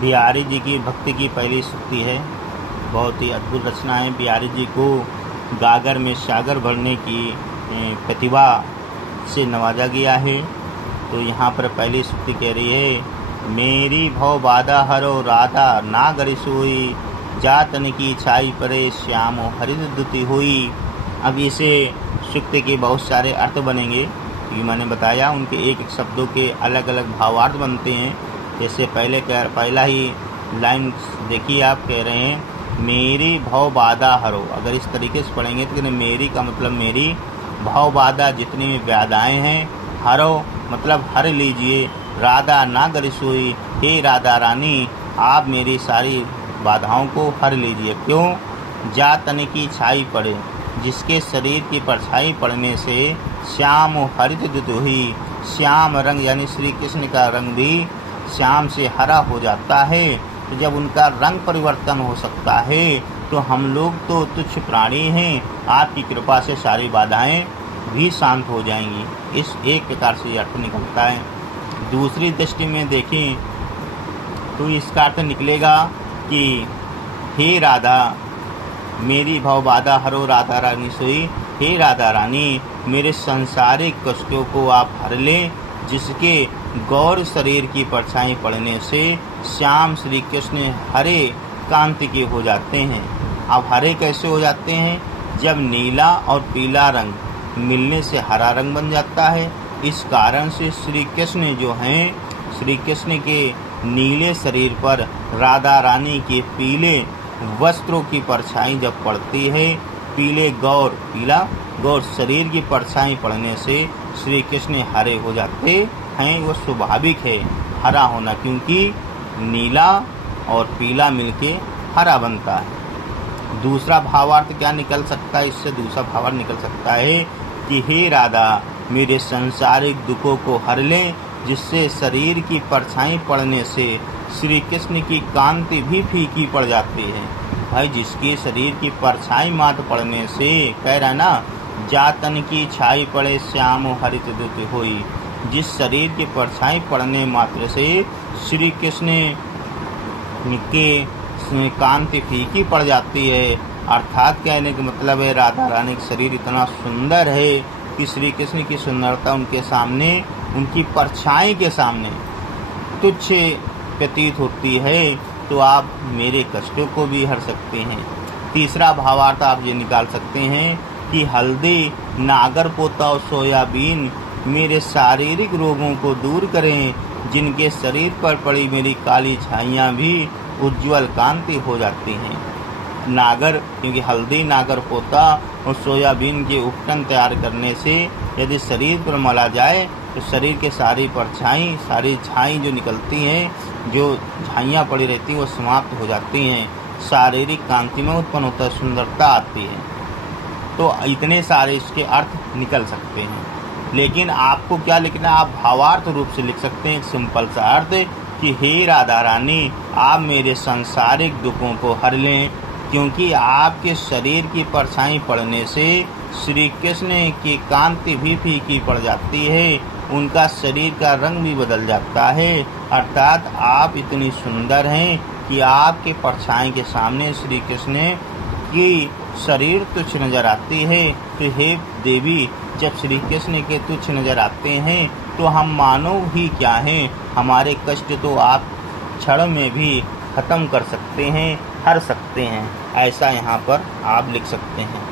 बिहारी जी की भक्ति की पहली स्तुति है। बहुत ही अद्भुत रचना है। बिहारी जी को गागर में सागर भरने की प्रतिभा से नवाजा गया है। तो यहाँ पर पहली स्तुति कह रही है, मेरी भव बाधा हरो राधा नागर सोई, जातन की छाई परे श्याम हरित दुति हुई। अब इसे सूक्त के बहुत सारे अर्थ बनेंगे, क्योंकि मैंने बताया उनके एक एक शब्दों के अलग अलग भावार्थ बनते हैं। जैसे पहला ही लाइन देखिए, आप कह रहे हैं मेरी भव बाधा हरो। अगर इस तरीके से पढ़ेंगे तो मेरी का मतलब मेरी, भव बाधा जितनी भी बाधाएँ हैं, हरो मतलब हर लीजिए, राधा नागर सोई, हे राधा रानी आप मेरी सारी बाधाओं को हर लीजिए। क्यों? जा तन की छाई पड़े, जिसके शरीर की परछाई पड़ने से श्याम हरित दुत हुई। श्याम रंग यानी श्री कृष्ण का रंग भी श्याम से हरा हो जाता है। तो जब उनका रंग परिवर्तन हो सकता है तो हम लोग तो तुच्छ प्राणी हैं, आपकी कृपा से सारी बाधाएं भी शांत हो जाएंगी। इस एक प्रकार से अर्थ निकलता है। दूसरी दृष्टि में देखें तो इसका अर्थ निकलेगा कि हे राधा मेरी भव बाधा हरो राधा रानी सोई, हे राधा रानी मेरे सांसारिक कष्टों को आप हर लें, जिसके गौर शरीर की परछाई पड़ने से श्याम श्री कृष्ण हरे कांति के हो जाते हैं। अब हरे कैसे हो जाते हैं? जब नीला और पीला रंग मिलने से हरा रंग बन जाता है। इस कारण से श्री कृष्ण जो हैं, श्री कृष्ण के नीले शरीर पर राधा रानी के पीले वस्त्रों की परछाई जब पड़ती है, पीला गौर शरीर की परछाई पड़ने से श्री कृष्ण हरे हो जाते हैं। वो स्वाभाविक है हरा होना, क्योंकि नीला और पीला मिलके हरा बनता है। दूसरा भावार्थ क्या निकल सकता है? इससे दूसरा भावार्थ निकल सकता है कि हे राधा मेरे संसारिक दुखों को हर लें, जिससे शरीर की परछाई पड़ने से श्री कृष्ण की कांति भी फीकी पड़ जाती है। भाई जिसके शरीर की परछाई मात्र पड़ने से, कह रहा ना, जातन की छाई पड़े श्याम हरित दुत होई, जिस शरीर की परछाई पड़ने मात्र से श्री कृष्ण के कांति फीकी पड़ जाती है। अर्थात कहने का मतलब है राधा रानी का शरीर इतना सुंदर है कि श्री कृष्ण की सुंदरता उनके सामने, उनकी परछाई के सामने तुच्छ प्रतीत होती है। तो आप मेरे कष्टों को भी हर सकते हैं। तीसरा भावार्थ आप ये निकाल सकते हैं कि हल्दी नागर पोता और सोयाबीन मेरे शारीरिक रोगों को दूर करें, जिनके शरीर पर पड़ी मेरी काली छाइयाँ भी उज्ज्वल कांति हो जाती हैं। नागर क्योंकि हल्दी नागर पोता और सोयाबीन के उपटन तैयार करने से यदि शरीर पर मला जाए तो शरीर के सारी परछाई, सारी छाई जो निकलती हैं, जो झाइयाँ पड़ी रहती हैं, वो समाप्त हो जाती हैं। शारीरिक कांति में उत्पन्न होता है, सुंदरता आती है। तो इतने सारे इसके अर्थ निकल सकते हैं। लेकिन आपको क्या लिखना है? आप भावार्थ रूप से लिख सकते हैं। एक सिंपल सा अर्थ कि हे राधा रानी आप मेरे सांसारिक दुखों को हर लें, क्योंकि आपके शरीर की परछाई पड़ने से श्री कृष्ण की कांति भी फीकी पड़ जाती है, उनका शरीर का रंग भी बदल जाता है। अर्थात आप इतनी सुंदर हैं कि आपके परछाई के सामने श्री कृष्ण की शरीर तुच्छ नजर आती है। तो हे देवी जब श्री कृष्ण के तुच्छ नजर आते हैं तो हम मानव ही क्या हैं, हमारे कष्ट तो आप क्षण में भी खत्म कर सकते हैं, हर सकते हैं। ऐसा यहाँ पर आप लिख सकते हैं।